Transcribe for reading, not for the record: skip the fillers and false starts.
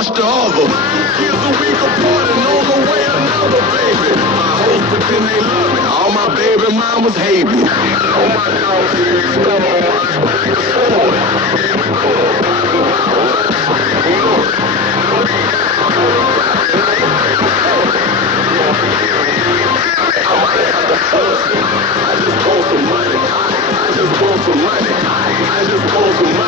lost the other. 2 kids a week apart and on the way another baby. My hoes pretend they love me. All my baby mamas hate me. Oh my God, stop on I just want some money. I just want some money. I just want some money.